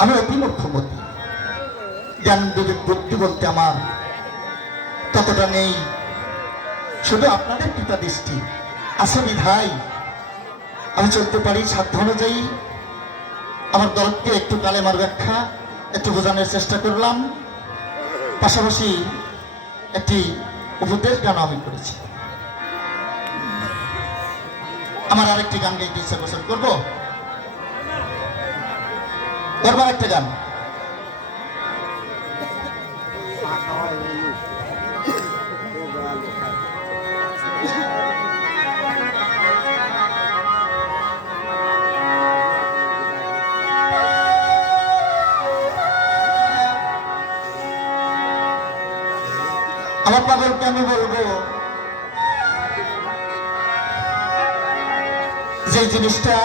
আমি অতি জ্ঞান, বিবেক, বুদ্ধি বলতে আমার ততটা নেই। শুধু আপনাদের পিতা দৃষ্টি। আছে বিধায়। আমি চলতে পারি সাধ্য অনুযায়ী। আমার দলকে একটু কালেমার ব্যাখ্যা, একটু বোঝানোর চেষ্টা করলাম। পাশাপাশি একটি উপদেশ গান আমি করেছি। আমার আরেকটি গান গাইতে ইচ্ছা পোষণ করব। করব একটা গান। আমার পাগলকে আমি বলব যে জিনিসটা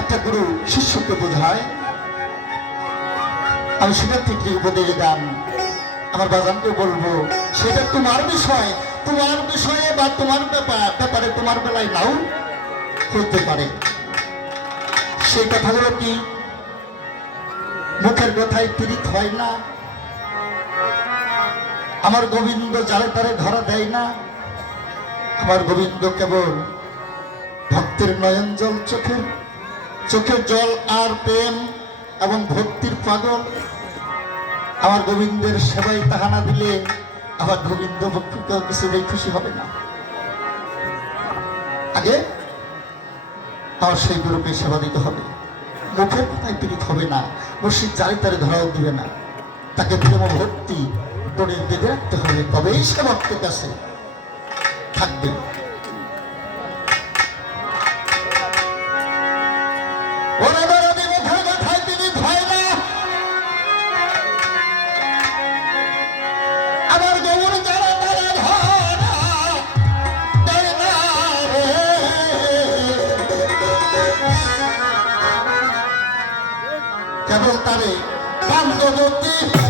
একটা গুরু শিষ্যকে বোঝায় আমি সেটা থেকে উপদেশ দান আমার বাজানকে বলব, সেটা তোমার বিষয়। তোমার বিষয়ে বা তোমার ব্যাপার, ব্যাপারে তোমার বেলায় নাও। হতে পারে। সেই কথাগুলো কি মুখের কথায় পীড়িত হয় না? আমার গোবিন্দ জালে তারে ধরা দেয় না? আমার গোবিন্দ কেবল ভক্তের নয়ন জল চোখের চোখের জল আর প্রেম এবং ভক্তির পাগল আমার গোবিন্দের সেবাই তাহানা দিলে আমার গোবিন্দ ভক্তিকে কিছুতেই খুশি হবে না। আগে আমার সেই গুরুকে সেবা দিতে হবে। মুখের কথায় পীড়িত হবে না, মসজিদ জালে তারে ধরাও দিবে না। তাকে প্রেম ভক্তি তোরে বেঁধে রাখতে হবে, তবেই সে ভক্তের কাছে থাকবে। কেবল তারে কাম জগতে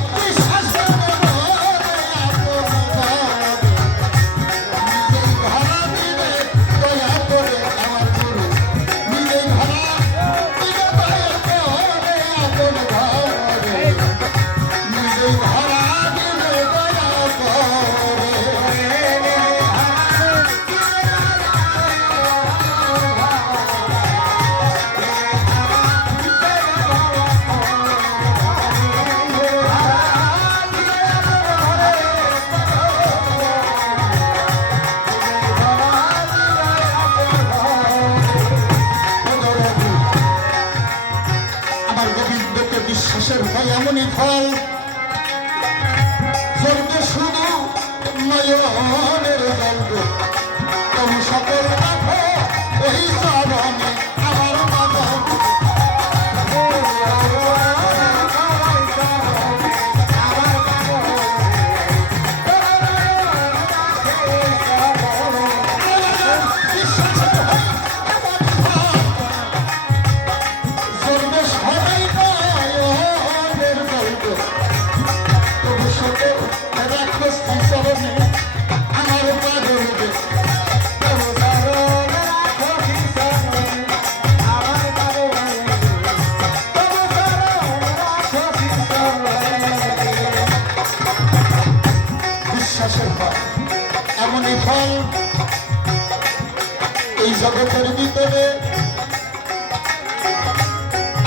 জগতের ভিতরে।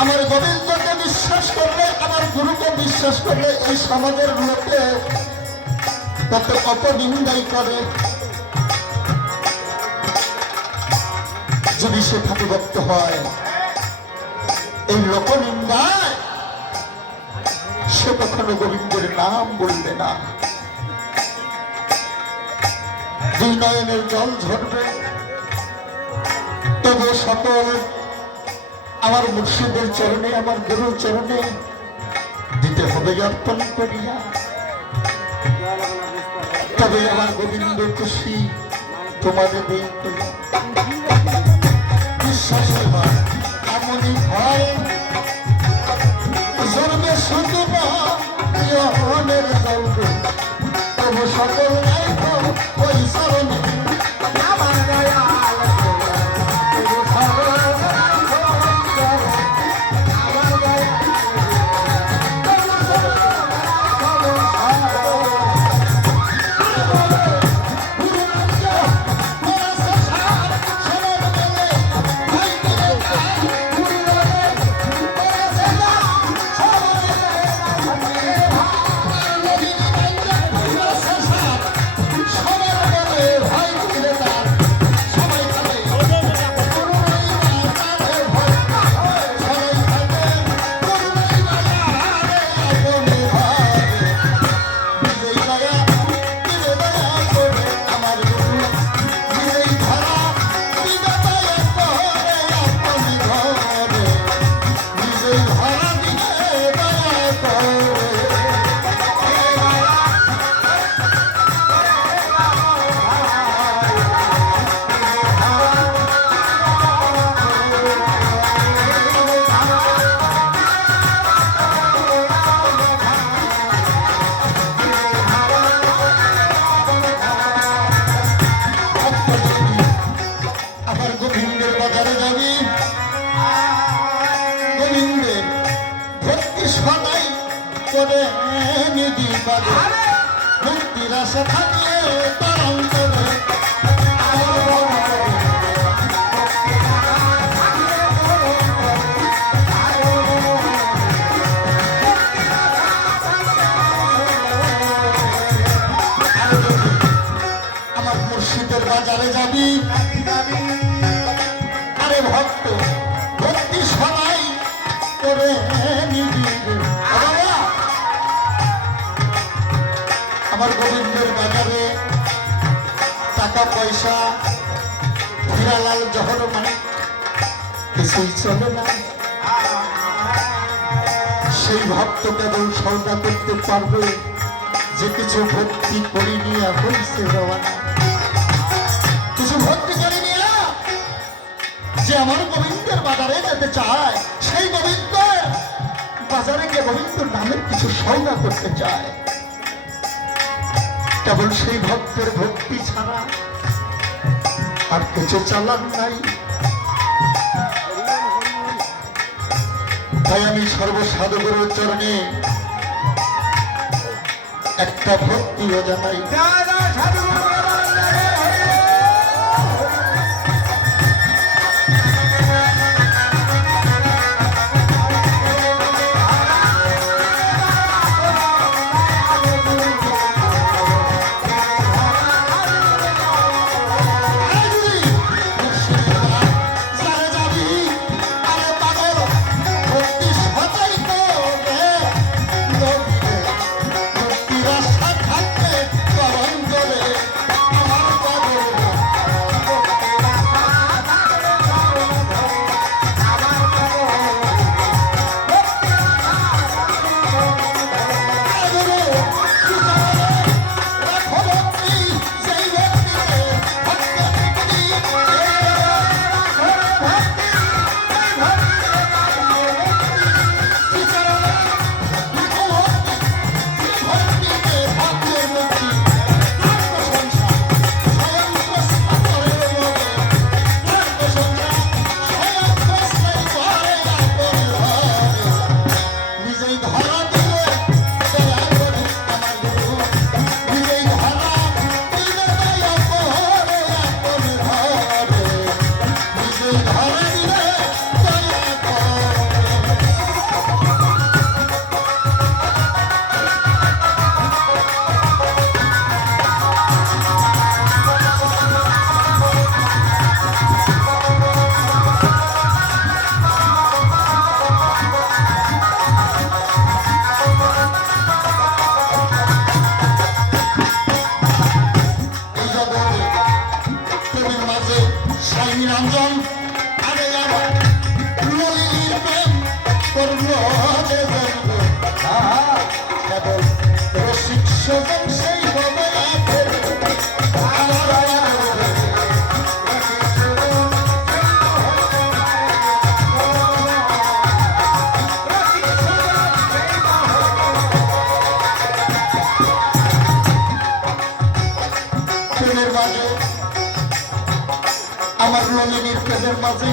আমার গোবিন্দকে বিশ্বাস করলে, আমার গুরুকে বিশ্বাস করলে এই সমাজের লোকে কত অপনিন্দাই করে। যদি সে ভক্ত হয়, এই লোকনিন্দায় সে কখনো গোবিন্দের নাম বলবে না। দুই নয়নের জল ঝরবে। তবু সকল। আমার মুর্শিদের চরণে, আমার গুরুর চরণে। দিতে হবে অর্পণ করিয়া। তবে আমার গোবিন্দ খুশি, তোমাদের এই করিয়া। বিশ্বাসের এমনই সকল পয়সা, হীরালাল জহর মানে কিছুই চলে না। সেই ভক্ত কেবল সৌদা করতে পারবে, যে কিছু ভক্তি করে নিয়ে হয়েছে রওনা। কিছু ভক্তি করে নিয়ে যে আমার গোবিন্দের বাজারে যেতে চায়, সেই গোবিন্দ বাজারে গিয়ে গোবিন্দর নামের কিছু সৌদা করতে চায়। কেবল সেই ভক্তের ভক্তি ছাড়া আর কিছু চালান নাই। তাই আমি সর্বসাধুগুরুর চরণে একটা ভক্তি জানাই। সাধুগুরু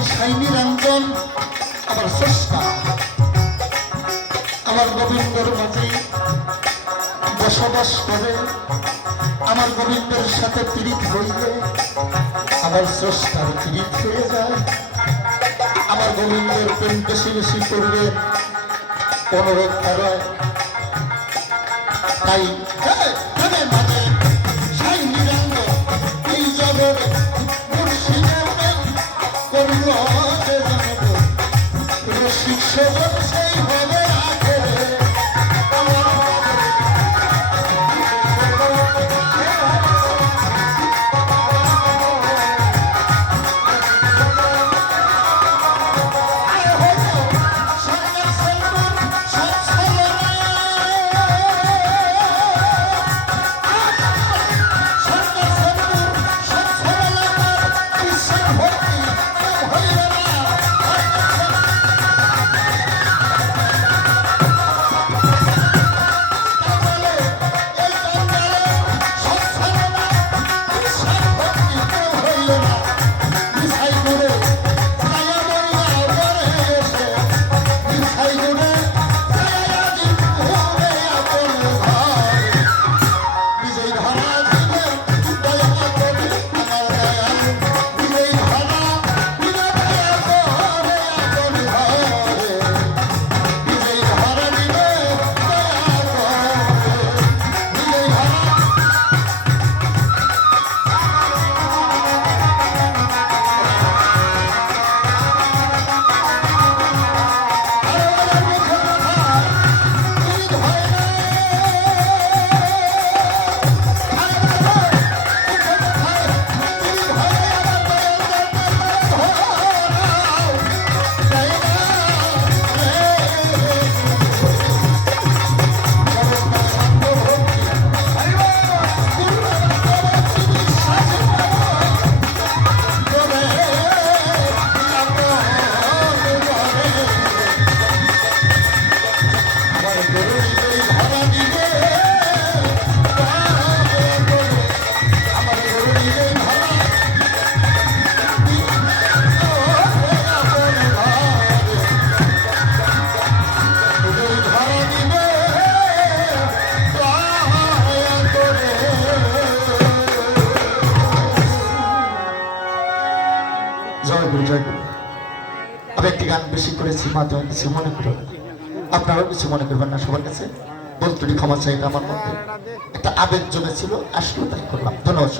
সাইনি রঞ্জন আমার স্রষ্টা আমার গোবিন্দর মাঝে বসবাস করে আমার গোবিন্দের সাথে পীড়িত হইলে আমার স্রষ্টার পীড়িত হয়ে যায়। আমার গোবিন্দের প্রেম বেশি বেশি করবে অনুরোধ করে তাই হ্যাঁ, মাঝে। Come. মা কিছু মনে করো। আপনারাও কিছু মনে করবেন না সবার কাছে। ভুল ত্রুটি ক্ষমা চাইবে আমার মধ্যে। একটা আবেগ জমেছিল, আসলো, তাই করলাম। ধন্যবাদ